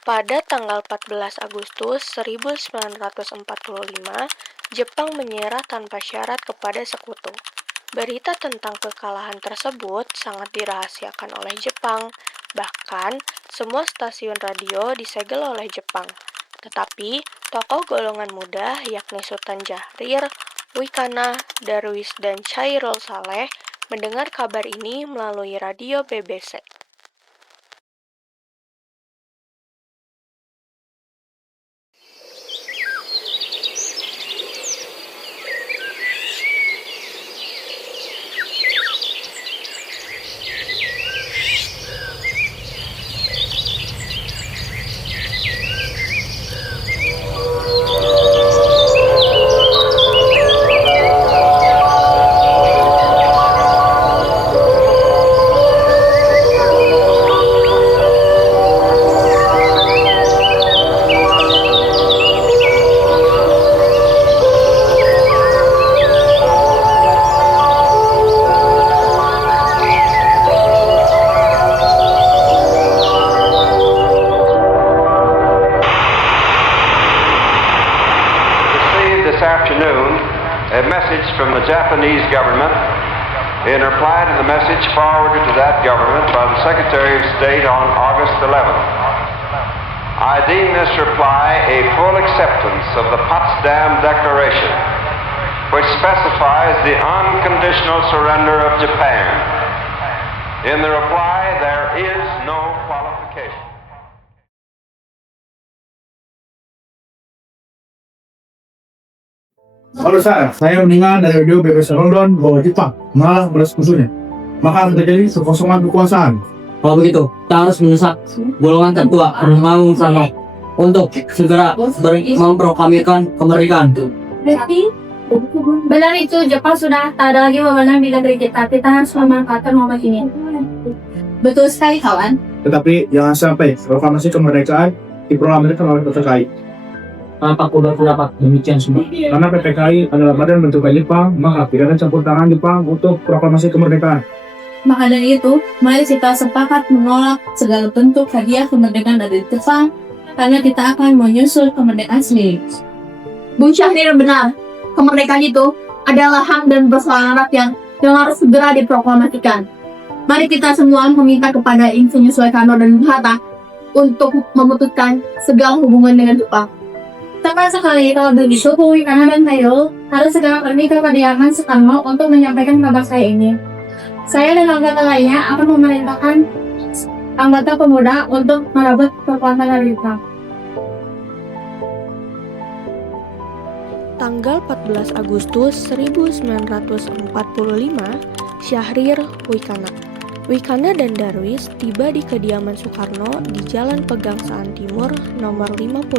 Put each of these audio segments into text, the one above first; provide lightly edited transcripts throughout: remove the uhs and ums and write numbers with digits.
Pada tanggal 14 Agustus 1945, Jepang menyerah tanpa syarat kepada sekutu. Berita tentang kekalahan tersebut sangat dirahasiakan oleh Jepang. Bahkan, semua stasiun radio disegel oleh Jepang. Tetapi, tokoh golongan muda yakni Sultan Syahrir, Wikana, Darwis, dan Chairul Saleh mendengar kabar ini melalui radio BBC. A message from the Japanese government in reply to the message forwarded to that government by the Secretary of State on August 11th. I deem this reply a full acceptance of the Potsdam Declaration, which specifies the unconditional surrender of Japan. In the reply, there is no qualification. Halo saya mendengar dari radio BBC London bahwa Jepang malah belas musuhnya. Maka akan terjadi kekosongan kekuasaan. Kalau begitu, kita harus mendesak golongan tertua Armaung Sano untuk segera memproklamirkan kemerdekaan. Benar itu, Jepang sudah tak ada lagi wewenang di negeri kita. Kita harus memanfaatkan momen ini. Betul sekali, kawan. Tetapi jangan sampai proklamasi kemerdekaan diproklamirkan oleh PPKI. Kenapa aku berpendapat demikian semua? Karena PPKI adalah badan bentukan Jepang, maka tidak ada campur tangan Jepang untuk proklamasi kemerdekaan. Maka dari itu, mari kita sepakat menolak segala bentuk hadiah kemerdekaan dari Jepang, karena kita akan menyusul kemerdekaan sendiri. Bung Syahrir benar. Kemerdekaan itu adalah hak dan persoalan rakyat yang harus segera diproklamasikan. Mari kita semua meminta kepada Insinyur Soekarno dan Bung Hatta untuk memutuskan segala hubungan dengan Jepang. Tepat sekali, kalau begitu, Bu Wikana dan Chairul harus segera pergi ke kediaman Soekarno untuk menyampaikan kabar saya ini. Saya dan anggota lainnya akan memerintahkan anggota pemuda untuk merebut kekuasaan dari Jepang. Tanggal 14 Agustus 1945, Syahrir, Wikana dan Darwis tiba di kediaman Soekarno di Jalan Pegangsaan Timur nomor 56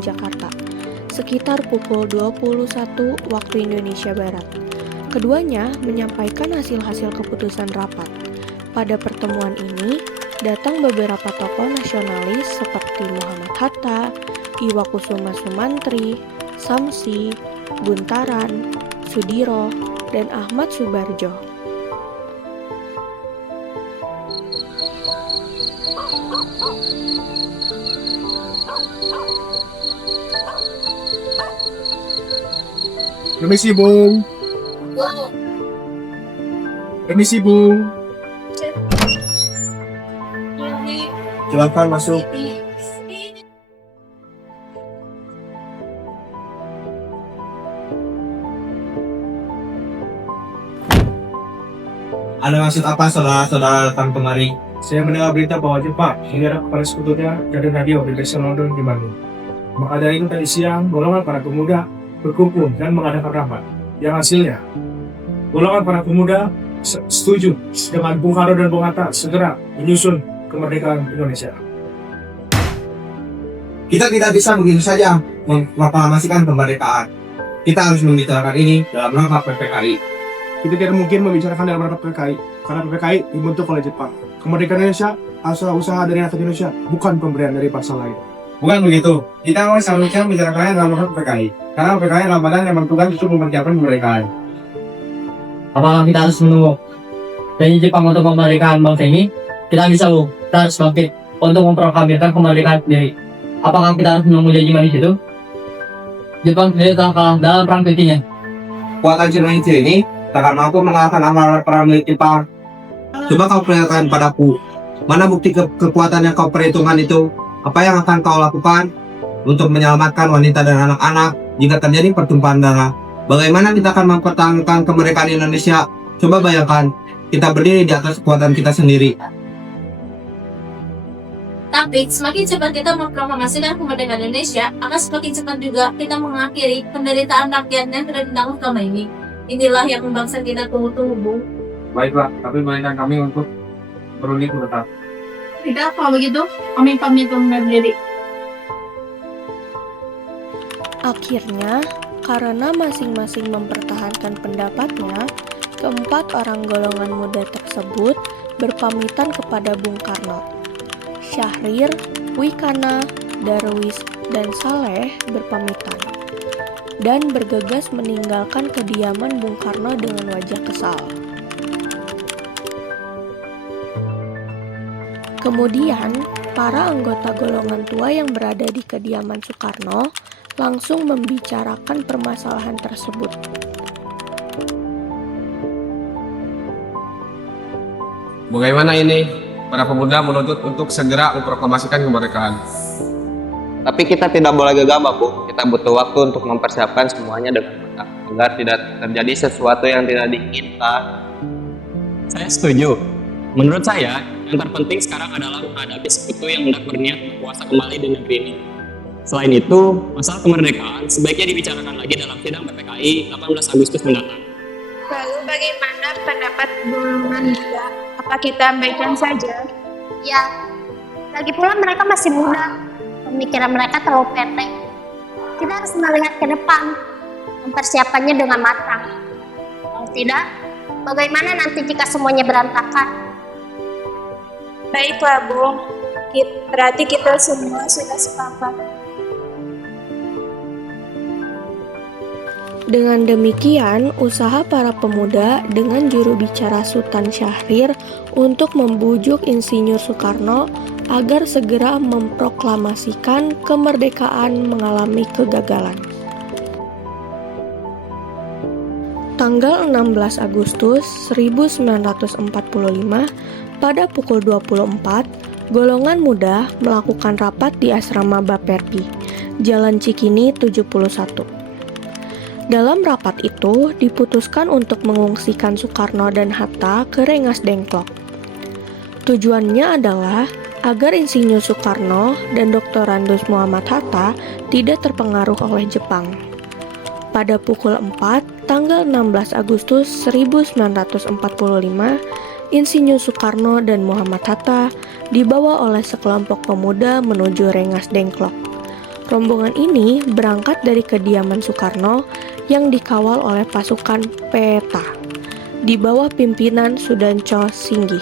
Jakarta, sekitar pukul 21 waktu Indonesia Barat. Keduanya menyampaikan hasil-hasil keputusan rapat. Pada pertemuan ini, datang beberapa tokoh nasionalis seperti Muhammad Hatta, Iwakusuma Sumantri, Samsi, Buntaran, Sudiro, dan Ahmad Subarjo. Permisi, Bung. Permisi, Bung. Silakan masuk. Ada maksud apa saudara-saudara datang kemari? Saya mendengar berita bahwa Jepang menyerah kepada sekutunya dari radio BBC London di Bandung. Maka dari itu tadi siang, golongan para pemuda berkumpul dan mengadakan rapat. Yang hasilnya, golongan para pemuda setuju dengan Bung Karno dan Bung Hatta segera menyusun kemerdekaan Indonesia. Kita tidak bisa begitu saja memproklamasikan kemerdekaan. Kita harus membicarakan ini dalam rangka PPKI. Kita tidak mungkin membicarakan dalam rangka PPKI, karena PPKI dibentuk oleh Jepang. Kemerdekaan Indonesia asal usaha dari rakyat Indonesia, bukan pemberian dari bangsa lain. Bukan begitu. Kita harus seharusnya membicarakannya dalam rangka PPKI. Karena PPKI adalah badan yang bertugas untuk mempersiapkan kemerdekaan. Apakah kita harus menunggu dari Jepang untuk memerdekakan bangsa ini? Kita bisa, Bu. Kita harus bangkit. untuk memproklamirkan kemerdekaan sendiri. Apakah kita harus menunggu janji manis itu? Jepang sendiri telah kalah dalam perang kecilnya. Kekuatan Indonesia ini takkan mampu mengalahkan amarah para milik Jepang. Coba kau perlihatkan padaku, mana bukti kekuatan yang kau perhitungkan itu? Apa yang akan kau lakukan untuk menyelamatkan wanita dan anak-anak jika terjadi pertumpahan darah? Bagaimana kita akan mempertahankan kemerdekaan Indonesia? Coba bayangkan, kita berdiri di atas kekuatan kita sendiri. Tapi semakin cepat kita memproklamasikan kemerdekaan Indonesia, akan semakin cepat juga kita mengakhiri penderitaan rakyat yang sudah ditanggung selama ini. Inilah yang bangsa kita tunggu-tunggu, Bung. Baiklah, tapi mainkan kami untuk berunding tetap. Tidak, kalau begitu, kami pamit undur diri. Akhirnya, karena masing-masing mempertahankan pendapatnya, keempat orang golongan muda tersebut berpamitan kepada Bung Karno. Syahrir, Wikana, Darwis, dan Saleh berpamitan dan bergegas meninggalkan kediaman Bung Karno dengan wajah kesal. Kemudian, para anggota golongan tua yang berada di kediaman Soekarno langsung membicarakan permasalahan tersebut. Bagaimana ini? Para pemuda menuntut untuk segera memproklamasikan kemerdekaan. Tapi kita tidak boleh gegabah, Bu. Kita butuh waktu untuk mempersiapkan semuanya dengan matang agar tidak terjadi sesuatu yang tidak diinginkan. Saya setuju. Menurut saya, yang terpenting sekarang adalah menghadapi sekutu yang hendak berniat berkuasa kembali di negeri ini. Selain itu, masalah kemerdekaan sebaiknya dibicarakan lagi dalam sidang PPKI 18 Agustus mendatang. Lalu bagaimana pendapat golongan muda? Apa kita abaikan saja? Ya, lagi pula mereka masih muda. Pemikiran mereka terlalu pendek. Kita harus melihat ke depan, mempersiapkannya dengan matang. Kalau tidak, bagaimana nanti jika semuanya berantakan? Baiklah, Bung. Berarti kita semua sudah sepakat. Dengan demikian, usaha para pemuda dengan juru bicara Sultan Syahrir untuk membujuk Insinyur Soekarno agar segera memproklamasikan kemerdekaan mengalami kegagalan. Tanggal 16 Agustus 1945, pada pukul 24, golongan muda melakukan rapat di asrama Baperdi, Jalan Cikini 71. Dalam rapat itu diputuskan untuk mengungsikan Soekarno dan Hatta ke Rengas Dengklok. Tujuannya adalah agar Insinyur Soekarno dan Dr. Randus Muhammad Hatta tidak terpengaruh oleh Jepang. Pada pukul 4, tanggal 16 Agustus 1945, Insinyur Soekarno dan Muhammad Hatta dibawa oleh sekelompok pemuda menuju Rengas Dengklok. Rombongan ini berangkat dari kediaman Soekarno yang dikawal oleh pasukan Peta di bawah pimpinan Sudanco Singgi.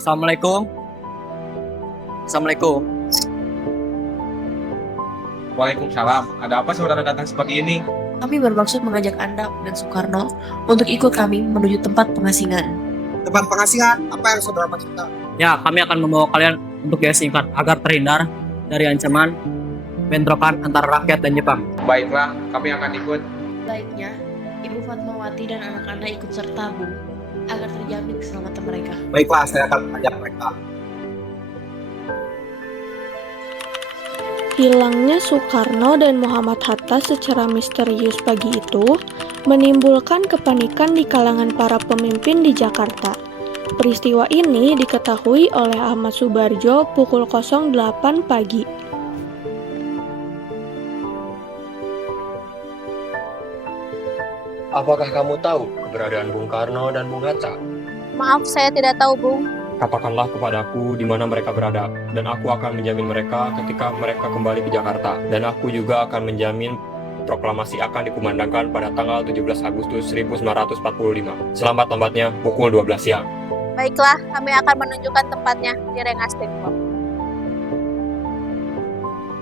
Assalamualaikum. Assalamualaikum. Waalaikumsalam. Ada apa saudara datang seperti ini? Kami bermaksud mengajak Anda dan Soekarno untuk ikut kami menuju tempat pengasingan. Tempat pengasingan, apa yang saudara maksudkan? Ya, kami akan membawa kalian untuk diasingkan agar terhindar dari ancaman bentrokan antara rakyat dan Jepang. Baiklah, kami akan ikut. Baiknya, Ibu Fatmawati dan anak-anak ikut serta, Bu, agar terjamin keselamatan mereka. Baiklah, saya akan mengajak mereka. Hilangnya Soekarno dan Muhammad Hatta secara misterius pagi itu menimbulkan kepanikan di kalangan para pemimpin di Jakarta. Peristiwa ini diketahui oleh Ahmad Subarjo pukul 08 pagi. Apakah kamu tahu keberadaan Bung Karno dan Bung Hatta? Maaf, saya tidak tahu, Bung. Katakanlah kepadaku di mana mereka berada, dan aku akan menjamin mereka ketika mereka kembali ke Jakarta. Dan aku juga akan menjamin proklamasi akan dikumandangkan pada tanggal 17 Agustus 1945. Selamat lambatnya pukul 12 siang. Baiklah, kami akan menunjukkan tempatnya di Rengas Dengklok.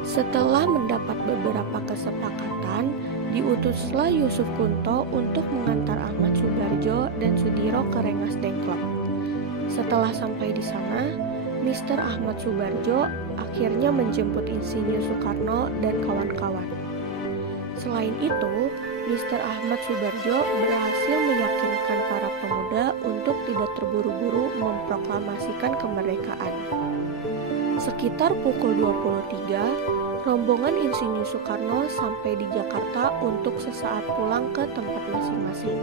Setelah mendapat beberapa kesepakatan, diutuslah Yusuf Kunto untuk mengantar Ahmad Subarjo dan Sudiro ke Rengas Dengklok. Setelah sampai di sana, Mr. Ahmad Subarjo akhirnya menjemput Insinyur Soekarno dan kawan-kawan. Selain itu, Mr. Ahmad Subarjo berhasil meyakinkan para pemuda untuk tidak terburu-buru memproklamasikan kemerdekaan. Sekitar pukul 23, rombongan Insinyur Soekarno sampai di Jakarta untuk sesaat pulang ke tempat masing-masing.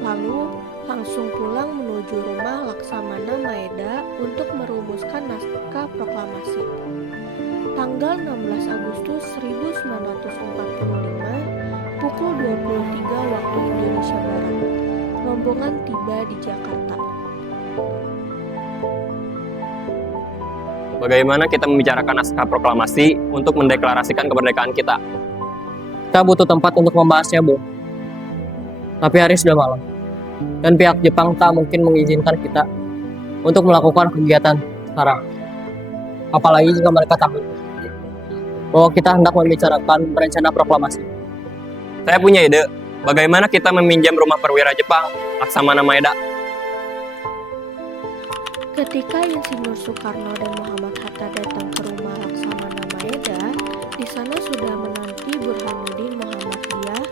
Lalu, langsung pulang menuju rumah Laksamana Maeda untuk merumuskan naskah proklamasi. Tanggal 16 Agustus 1945, pukul 23 waktu Indonesia Barat, rombongan tiba di Jakarta. Bagaimana kita membicarakan naskah proklamasi untuk mendeklarasikan kemerdekaan kita? Kita butuh tempat untuk membahasnya, Bu. Tapi hari sudah malam, dan pihak Jepang tak mungkin mengizinkan kita untuk melakukan kegiatan sekarang. Apalagi jika mereka tahu bahwa kita hendak membicarakan rencana proklamasi. Saya punya ide, bagaimana kita meminjam rumah perwira Jepang, Laksamana Maeda? Ketika Insinyur Soekarno dan Muhammad Hatta datang ke rumah Laksamana Maeda, di sana sudah menanti Burhanuddin Muhammadiyah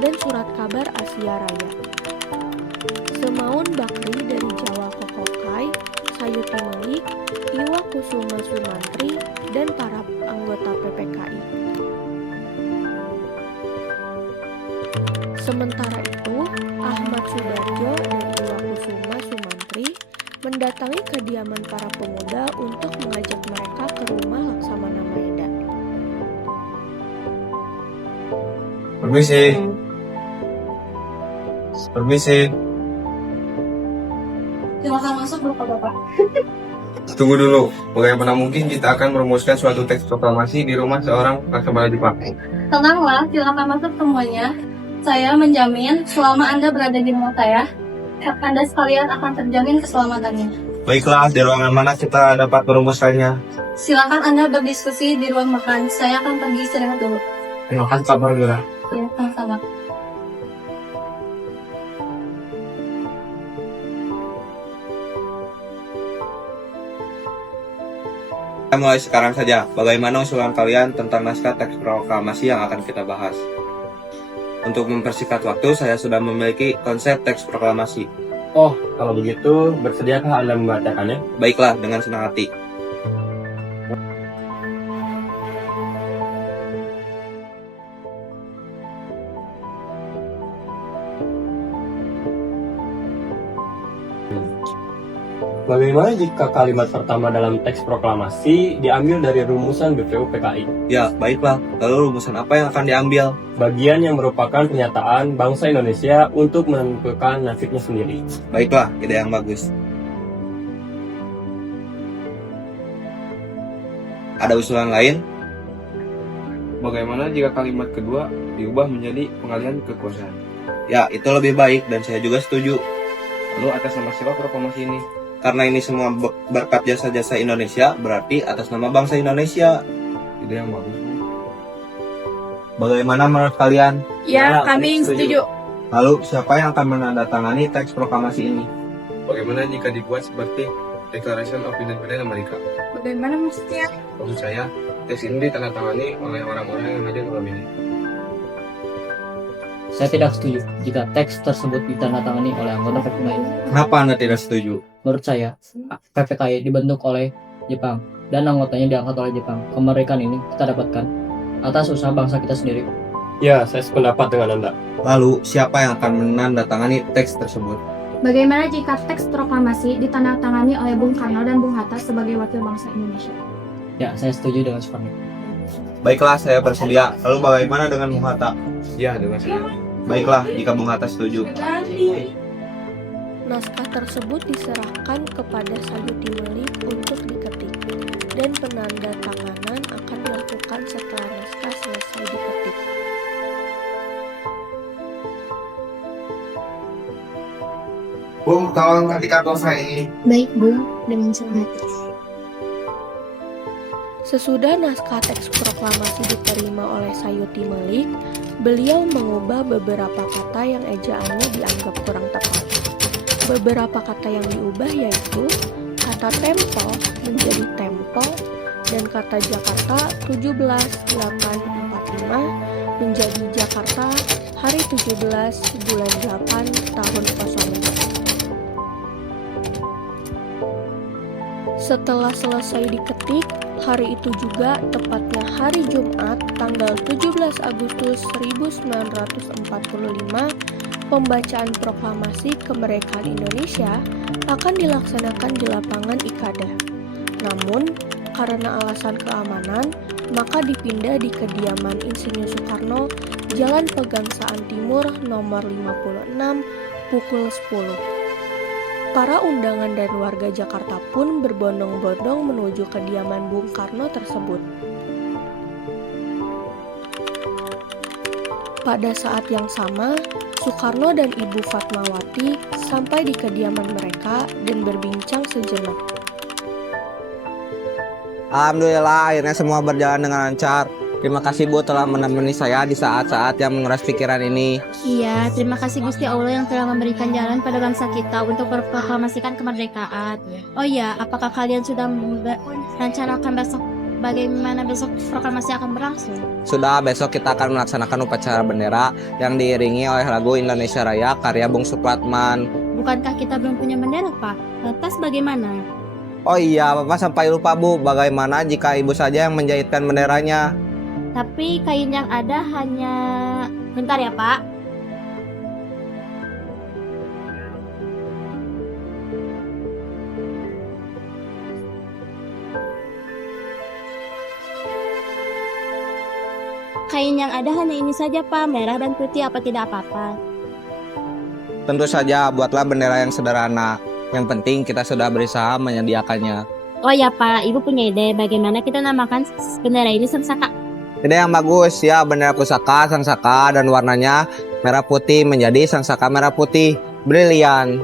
dan surat kabar Asia Raya. Semaun Bakri dari Jawa Kokokai, Sayuti Melik, Iwa Kusuma Sumantri, dan para anggota PPKI. Sementara itu, Ahmad Subarjo dan Iwa Kusuma Sumantri mendatangi kediaman para pemuda untuk mengajak mereka ke rumah Laksamana Maeda. Permisi. Permisi. Silakan masuk Bapak-bapak. Tunggu dulu, bagaimana mungkin kita akan merumuskan suatu teks proklamasi di rumah seorang laksamana Jepang? Tenanglah, silakan masuk semuanya. Saya menjamin selama Anda berada di rumah saya, hak Anda sekalian akan terjamin keselamatannya. Baiklah, di ruangan mana kita dapat merumuskannya? Silakan Anda berdiskusi di ruang makan. Saya akan pergi istirahat dulu. Terima kasih, Pak Perwira. Ya, sama-sama. Kita mulai sekarang saja. Bagaimana usulan kalian tentang naskah teks proklamasi yang akan kita bahas? Untuk mempersingkat waktu, saya sudah memiliki konsep teks proklamasi. Oh, kalau begitu, bersediakah Anda membacakannya? Baiklah, dengan senang hati. Bagaimana jika kalimat pertama dalam teks proklamasi diambil dari rumusan BPU PKI? Ya, baiklah. Lalu rumusan apa yang akan diambil? Bagian yang merupakan pernyataan bangsa Indonesia untuk menentukan nasibnya sendiri. Baiklah, ide yang bagus. Ada usulan lain? Bagaimana jika kalimat kedua diubah menjadi pengalihan kekuasaan? Ya, itu lebih baik dan saya juga setuju. Lalu atas nama siapa proklamasi ini? Karena ini semua berkat jasa-jasa Indonesia, berarti atas nama bangsa Indonesia. Ide yang bagus, Bu. Bagaimana menurut kalian? Ya, kami setuju. Lalu, siapa yang akan menandatangani teks proklamasi ini? Bagaimana jika dibuat seperti Declaration of Independence Amerika? Bagaimana maksudnya? Maksud saya, teks ini ditandatangani oleh orang-orang yang hadir malam ini. Saya tidak setuju jika teks tersebut ditandatangani oleh anggota PPKI. Kenapa Anda tidak setuju? Menurut saya, PPKI dibentuk oleh Jepang dan anggotanya diangkat oleh Jepang. Kemerdekaan ini kita dapatkan atas usaha bangsa kita sendiri. Ya, saya sependapat dengan Anda. Lalu, siapa yang akan menandatangani teks tersebut? Bagaimana jika teks proklamasi ditandatangani oleh Bung Karno dan Bung Hatta sebagai wakil bangsa Indonesia? Ya, saya setuju dengan Soekarno. Baiklah, saya bersedia. Lalu bagaimana dengan Bung Hatta? Ya, dengan saya. Baiklah, jika Bung Hatta setuju. Naskah tersebut diserahkan kepada Sayuti Melik untuk diketik, dan penanda tanganan akan dilakukan setelah naskah selesai diketik. Bung, tolong ketik kartu saya ini. Baik, Bu. Dengan senang hati. Sesudah naskah teks proklamasi diterima oleh Sayuti Melik, beliau mengubah beberapa kata yang ejaannya dianggap kurang tepat. Beberapa kata yang diubah yaitu kata tempel menjadi tempel dan kata Jakarta 17/8/45 menjadi Jakarta hari 17 bulan 8 tahun 04. Setelah selesai diketik, hari itu juga tepatnya hari Jumat tanggal 17 Agustus 1945, pembacaan proklamasi kemerdekaan Indonesia akan dilaksanakan di lapangan Ikada. Namun, karena alasan keamanan, maka dipindah di kediaman Insinyur Soekarno, Jalan Pegangsaan Timur nomor 56, pukul 10. Para undangan dan warga Jakarta pun berbondong-bondong menuju kediaman Bung Karno tersebut. Pada saat yang sama, Soekarno dan Ibu Fatmawati sampai di kediaman mereka dan berbincang sejenak. Alhamdulillah, akhirnya semua berjalan dengan lancar. Terima kasih Bu telah menemani saya di saat-saat yang menguras pikiran ini. Iya, terima kasih Gusti Allah yang telah memberikan jalan pada bangsa kita untuk memproklamasikan kemerdekaan. Oh iya, apakah kalian sudah merencanakan besok bagaimana besok proklamasi akan berlangsung? Sudah, besok kita akan melaksanakan upacara bendera yang diiringi oleh lagu Indonesia Raya karya Bung Supratman. Bukankah kita belum punya bendera, Pak? Lantas bagaimana? Oh iya, Bapak sampai lupa Bu, bagaimana jika Ibu saja yang menjahitkan benderanya? Tapi kain yang ada hanya... Bentar ya, Pak. Kain yang ada hanya ini saja, Pak. Merah dan putih, apa tidak apa-apa? Tentu saja, buatlah bendera yang sederhana. Yang penting kita sudah berusaha menyediakannya. Oh ya, Pak. Ibu punya ide bagaimana kita namakan bendera ini Sangsaka? Ide yang bagus ya, bendera pusaka, sangsaka, dan warnanya merah putih menjadi sangsaka merah putih. Brilian.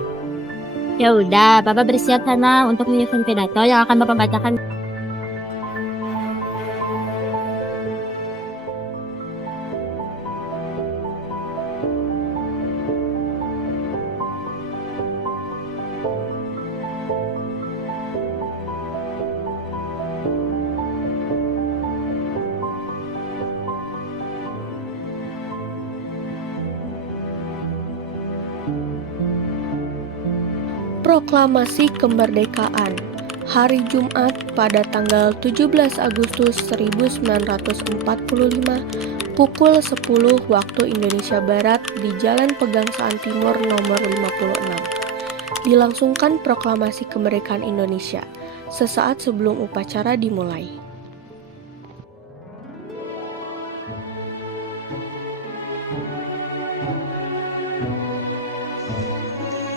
Ya udah, Bapak bersiap sana untuk menyusun pidato yang akan Bapak bacakan. Proklamasi Kemerdekaan hari Jumat pada tanggal 17 Agustus 1945 pukul 10 waktu Indonesia Barat di Jalan Pegangsaan Timur nomor 56. Dilangsungkan proklamasi kemerdekaan Indonesia sesaat sebelum upacara dimulai.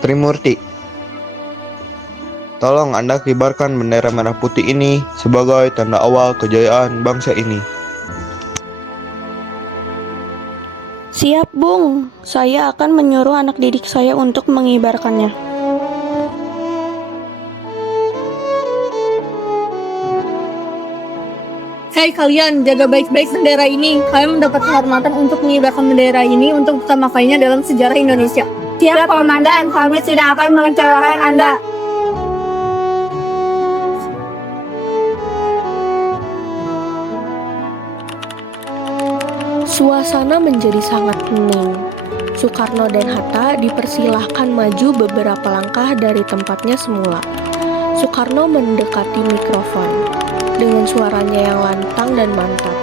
Trimurti, tolong Anda kibarkan bendera merah putih ini sebagai tanda awal kejayaan bangsa ini. Siap, Bung. Saya akan menyuruh anak didik saya untuk mengibarkannya. Hei kalian, jaga baik-baik bendera ini. Kalian mendapat kehormatan untuk mengibarkan bendera ini untuk pertama kalinya dalam sejarah Indonesia. Siap, Komandan. Kami tidak akan mengecewakan Anda. Suasana menjadi sangat hening. Soekarno dan Hatta dipersilahkan maju beberapa langkah dari tempatnya semula. Soekarno mendekati mikrofon dengan suaranya yang lantang dan mantap.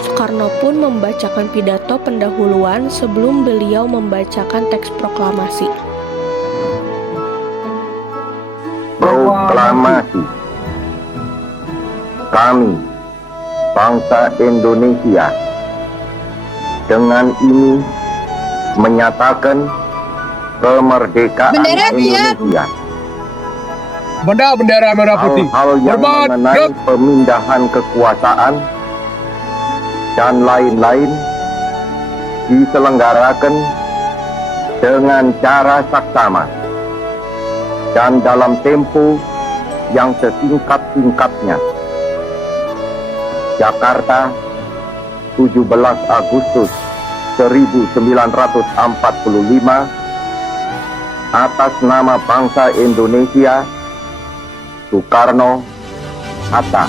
Soekarno pun membacakan pidato pendahuluan sebelum beliau membacakan teks proklamasi. Proklamasi. Kami, bangsa Indonesia, dengan ini menyatakan kemerdekaan Indonesia. Bendera merah putih. Hal-hal yang mengenai pemindahan kekuasaan dan lain-lain diselenggarakan dengan cara saksama dan dalam tempo yang sesingkat-singkatnya. Jakarta, 17 Agustus 1945, atas nama bangsa Indonesia, Soekarno, Hatta.